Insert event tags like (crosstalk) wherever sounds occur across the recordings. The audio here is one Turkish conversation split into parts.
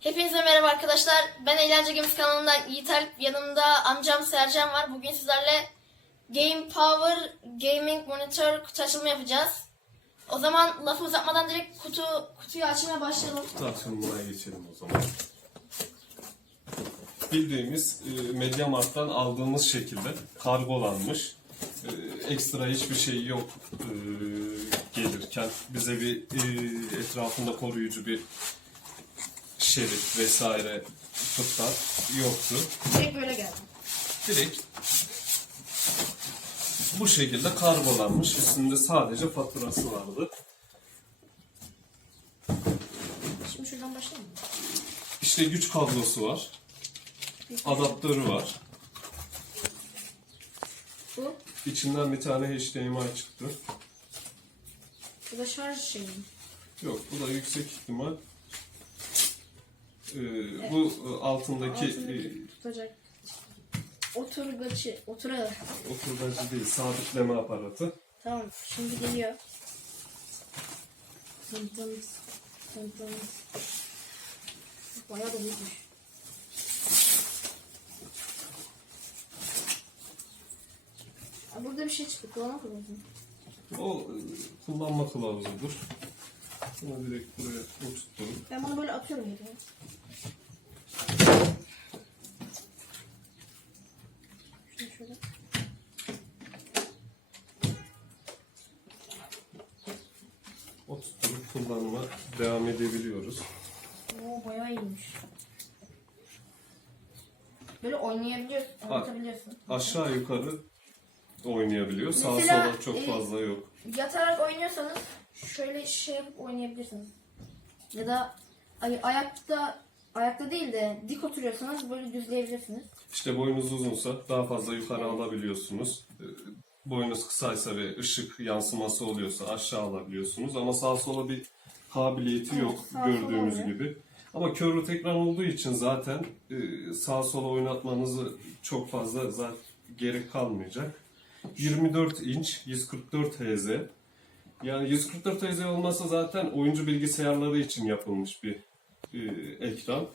Hepinize merhaba arkadaşlar. Ben Eğlence Games kanalından Yiğit Alp. Yanımda amcam Sercan var. Bugün sizlerle Game Power Gaming Monitor kutu açılımı yapacağız. O zaman lafı uzatmadan direkt kutu kutuyu açmaya başlayalım. Kutu açılımına geçelim o zaman. Bildiğimiz e, Mediamarkt'tan aldığımız şekilde kargolanmış. E, ekstra hiçbir şey yok e, gelirken. Bize bir e, etrafında koruyucu bir şerit vesaire tutlar yoktu. Direkt böyle geldi. Direkt bu şekilde kargolanmış. Üstünde sadece faturası vardı. Şimdi şuradan başlayalım. mı? İşte güç kablosu var. Adaptörü var. Bu. İçinden bir tane HDMI çıktı. Bu da şarj şeyi. Yok bu da yüksek ihtimal. Ee, bu e, altındaki Altındaki tutacak. Oturgacı. Otura. e, oturgacı değil sabitleme aparatı. Tamam. Şimdi geliyor. Tantımız. Bayağı da büyükmüş. Aa, Burada bir şey çıktı. Kullanma kılavuzu. O e, kullanma kılavuzudur. Bunu direkt buraya oturtturup Ben bunu böyle atıyorum yere. Şöyle. oturtturup kullanma devam edebiliyoruz. Oo bayağı iyiymiş. Böyle oynayabiliyorsun, oynatabiliyorsun. Aşağı yukarı oynayabiliyor. Sağa Mesela, sola çok e, fazla yok. Yatarak oynuyorsanız şöyle şey yapıp oynayabilirsiniz. Ya da ay- ayakta ayakta değil de dik oturuyorsanız böyle düzleyebilirsiniz. İşte boyunuz uzunsa daha fazla yukarı alabiliyorsunuz. Ee, Boyunuz kısaysa ve ışık yansıması oluyorsa aşağı alabiliyorsunuz. Ama sağa sola bir kabiliyeti Evet, yok oluyor. gibi. Ama körlü ekran olduğu için zaten e, sağa sola oynatmanızı çok fazla zaten gerek kalmayacak. 24 inç 144 Hz. Yani 144 Hz olmasa zaten oyuncu bilgisayarları için yapılmış bir e, ekran.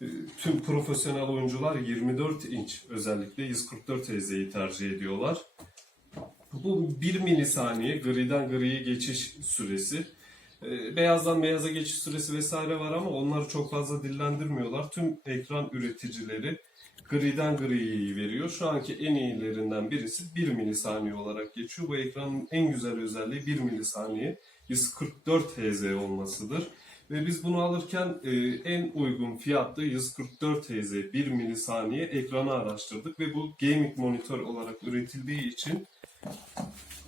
E, tüm profesyonel oyuncular 24 inç özellikle 144 Hz'yi tercih ediyorlar. Bu 1 milisaniye griden griye geçiş süresi. E, Beyazdan beyaza geçiş süresi vesaire var ama onları çok fazla dillendirmiyorlar. Tüm ekran üreticileri griden griyi veriyor. Şu anki en iyilerinden birisi 1 milisaniye olarak geçiyor. Bu ekranın en güzel özelliği 1 milisaniye 144 Hz olmasıdır. Ve biz bunu alırken e, en uygun fiyatlı 144 Hz 1 milisaniye ekranı araştırdık ve bu gaming monitör olarak üretildiği için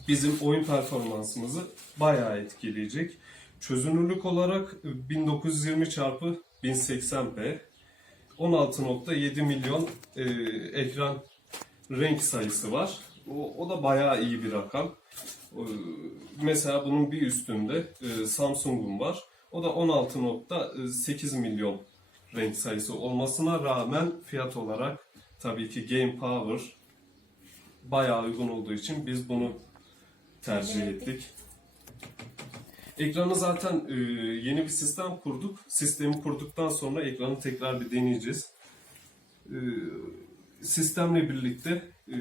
bizim oyun performansımızı bayağı etkileyecek. Çözünürlük olarak e, 1920 x 1080p 16.7 milyon e, ekran renk sayısı var. O, o da bayağı iyi bir rakam. E, mesela bunun bir üstünde e, Samsung'un var. O da 16.8 milyon renk sayısı olmasına rağmen fiyat olarak tabii ki Game Power bayağı uygun olduğu için biz bunu tercih ettik. Ekranı zaten e, yeni bir sistem kurduk. Sistemi kurduktan sonra ekranı tekrar bir deneyeceğiz. E, sistemle birlikte e,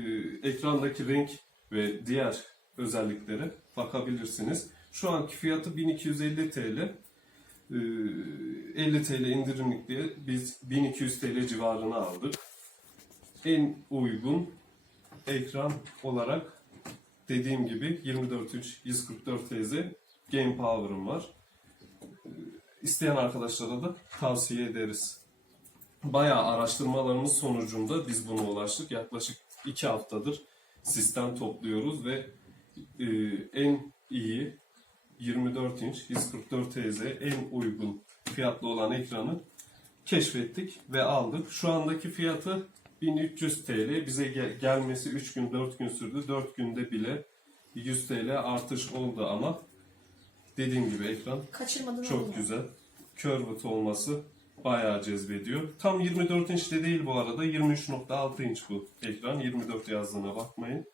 ekrandaki renk ve diğer özelliklere bakabilirsiniz. Şu anki fiyatı 1250 TL. E, 50 TL indirimlik diye biz 1200 TL civarına aldık. En uygun ekran olarak dediğim gibi 24 inç 144 Hz Game Power'ım var. İsteyen arkadaşlara da tavsiye ederiz. Bayağı araştırmalarımız sonucunda biz buna ulaştık. Yaklaşık 2 haftadır sistem topluyoruz ve e, en iyi 24 inç 144 Hz en uygun fiyatlı olan ekranı keşfettik ve aldık. Şu andaki fiyatı 1300 TL. Bize gel- gelmesi 3 gün 4 gün sürdü. 4 günde bile 100 TL artış oldu ama dediğim gibi ekran Kaçırmadın çok güzel. Curved olması bayağı cezbediyor. Tam 24 inç de değil bu arada. 23.6 inç bu ekran. 24 yazdığına bakmayın.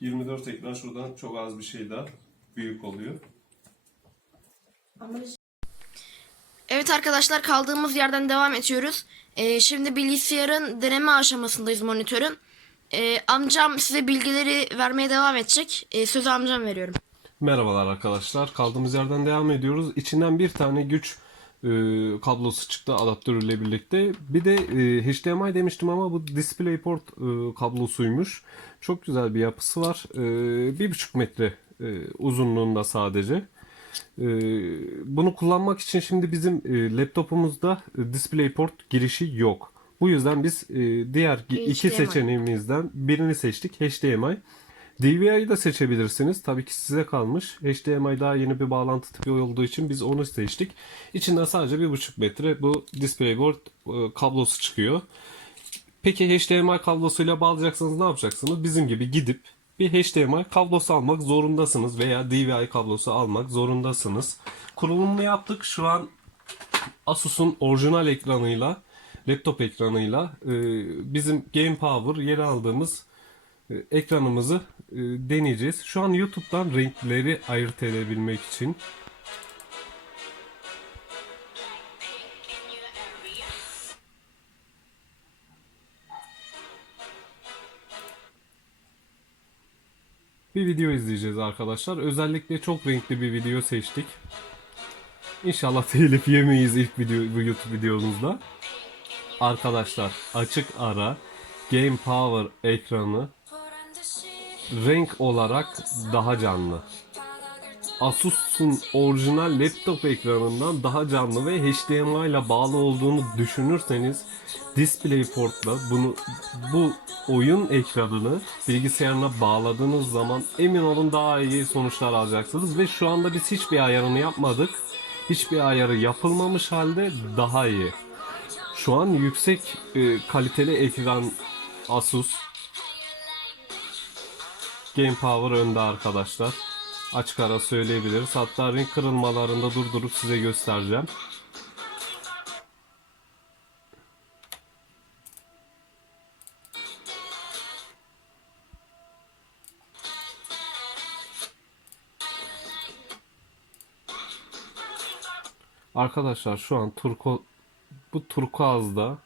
24 ekran şuradan çok az bir şey daha büyük oluyor. Evet arkadaşlar kaldığımız yerden devam ediyoruz. Ee, şimdi bilgisayarın deneme aşamasındayız monitörün. Ee, amcam size bilgileri vermeye devam edecek. Ee, sözü amcam veriyorum. Merhabalar arkadaşlar. Kaldığımız yerden devam ediyoruz. İçinden bir tane güç e, kablosu çıktı adaptörüyle birlikte. Bir de e, HDMI demiştim ama bu DisplayPort e, kablosuymuş. Çok güzel bir yapısı var. E, bir buçuk metre e, uzunluğunda sadece. E, bunu kullanmak için şimdi bizim e, laptopumuzda e, DisplayPort girişi yok. Bu yüzden biz e, diğer iki HDMI. seçeneğimizden birini seçtik. HDMI. DVI'yi de seçebilirsiniz. Tabii ki size kalmış. HDMI daha yeni bir bağlantı tipi olduğu için biz onu seçtik. İçinden sadece 1.5 metre bu DisplayPort e, kablosu çıkıyor. Peki HDMI kablosuyla bağlayacaksınız ne yapacaksınız? Bizim gibi gidip bir HDMI kablosu almak zorundasınız veya DVI kablosu almak zorundasınız. Kurulumunu yaptık. Şu an Asus'un orijinal ekranıyla, laptop ekranıyla e, bizim Game Power yeri aldığımız ekranımızı e, deneyeceğiz. Şu an YouTube'dan renkleri ayırt edebilmek için bir video izleyeceğiz arkadaşlar. Özellikle çok renkli bir video seçtik. İnşallah (laughs) telif yemeyiz ilk video, bu YouTube videomuzda. Arkadaşlar açık ara Game Power ekranı renk olarak daha canlı. Asus'un orijinal laptop ekranından daha canlı ve HDMI ile bağlı olduğunu düşünürseniz DisplayPort'la bunu bu oyun ekranını bilgisayarına bağladığınız zaman emin olun daha iyi sonuçlar alacaksınız ve şu anda biz hiçbir ayarını yapmadık. Hiçbir ayarı yapılmamış halde daha iyi. Şu an yüksek e, kaliteli ekran Asus Game Power önde arkadaşlar. Açık ara söyleyebiliriz. Hatta renk kırılmalarında durdurup size göstereceğim. Arkadaşlar şu an turko bu turkuazda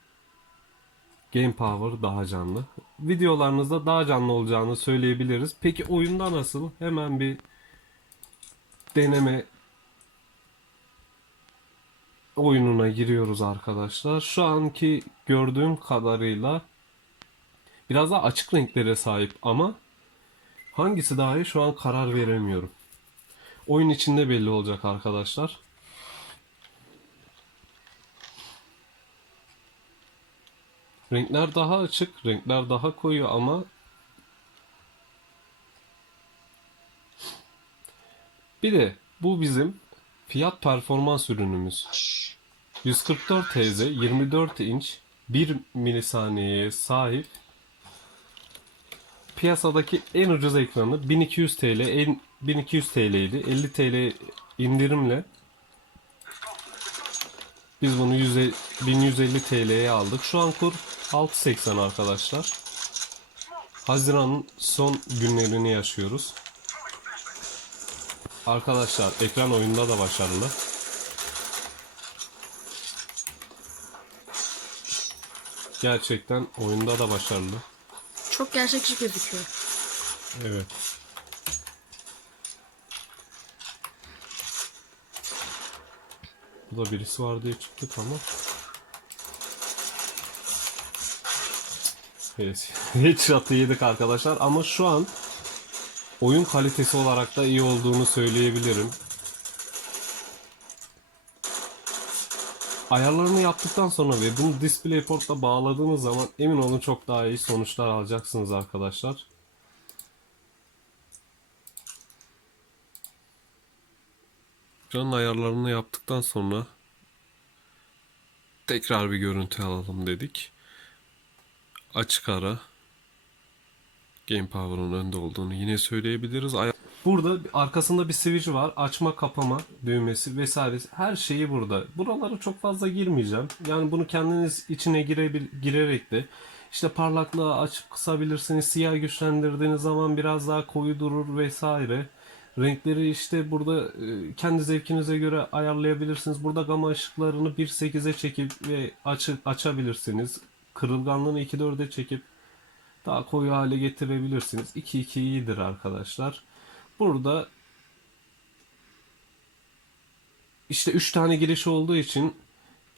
Game Power daha canlı. Videolarınızda daha canlı olacağını söyleyebiliriz. Peki oyunda nasıl? Hemen bir deneme oyununa giriyoruz arkadaşlar. Şu anki gördüğüm kadarıyla biraz daha açık renklere sahip ama hangisi daha iyi şu an karar veremiyorum. Oyun içinde belli olacak arkadaşlar. Renkler daha açık, renkler daha koyu ama bir de bu bizim fiyat performans ürünümüz. 144 Hz, 24 inç, 1 milisaniyeye sahip piyasadaki en ucuz ekranı 1200 TL, en 1200 TL'ydi. 50 TL indirimle biz bunu 100 1150 TL'ye aldık. Şu an kur 6.80 arkadaşlar. Haziran'ın son günlerini yaşıyoruz. Arkadaşlar ekran oyunda da başarılı. Gerçekten oyunda da başarılı. Çok gerçekçi gözüküyor. Evet. Bu da birisi var diye çıktık ama. Evet. (laughs) Headshot'ı yedik arkadaşlar ama şu an oyun kalitesi olarak da iyi olduğunu söyleyebilirim. Ayarlarını yaptıktan sonra ve bunu DisplayPort'la bağladığınız zaman emin olun çok daha iyi sonuçlar alacaksınız arkadaşlar. Ekranın ayarlarını yaptıktan sonra tekrar bir görüntü alalım dedik. Açık ara Game Power'ın önde olduğunu yine söyleyebiliriz. Burada arkasında bir switch var. Açma kapama düğmesi vesaire. Her şeyi burada. Buralara çok fazla girmeyeceğim. Yani bunu kendiniz içine girebil- girerek de işte parlaklığı açıp kısabilirsiniz. Siyah güçlendirdiğiniz zaman biraz daha koyu durur vesaire. Renkleri işte burada e, kendi zevkinize göre ayarlayabilirsiniz. Burada gama ışıklarını 1.8'e çekip ve açı, açabilirsiniz. Kırılganlığını 2.4'e çekip daha koyu hale getirebilirsiniz. 2.2 iyidir arkadaşlar. Burada işte 3 tane giriş olduğu için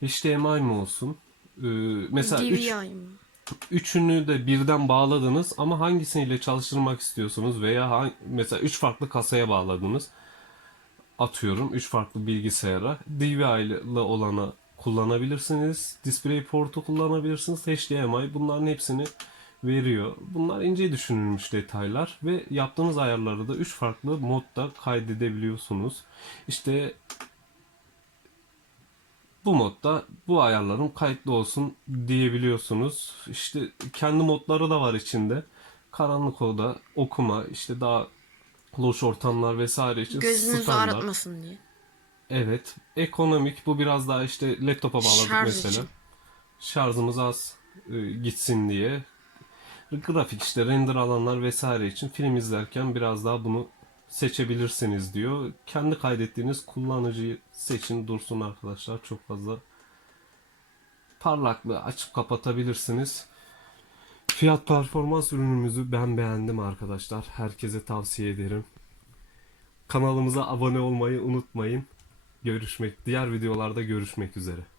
HDMI mi olsun? Ee, mesela 3 DVI mi? Üçünü de birden bağladınız ama hangisiyle çalıştırmak istiyorsunuz veya hang- mesela üç farklı kasaya bağladınız. Atıyorum üç farklı bilgisayara. DVI ile olana kullanabilirsiniz. DisplayPort'u kullanabilirsiniz. HDMI bunların hepsini veriyor. Bunlar ince düşünülmüş detaylar ve yaptığınız ayarları da üç farklı modda kaydedebiliyorsunuz. İşte bu modda bu ayarlarım kayıtlı olsun diyebiliyorsunuz. İşte kendi modları da var içinde. Karanlık oda, okuma, işte daha loş ortamlar vesaire için Gözünüzü standart. ağrıtmasın diye. Evet. Ekonomik bu biraz daha işte laptopa bağladık Şarj mesela. için. Şarjımız az e, gitsin diye. Grafik işte render alanlar vesaire için film izlerken biraz daha bunu seçebilirsiniz diyor. Kendi kaydettiğiniz kullanıcıyı seçin dursun arkadaşlar. Çok fazla parlaklığı açıp kapatabilirsiniz. Fiyat performans ürünümüzü ben beğendim arkadaşlar. Herkese tavsiye ederim. Kanalımıza abone olmayı unutmayın. Görüşmek, diğer videolarda görüşmek üzere.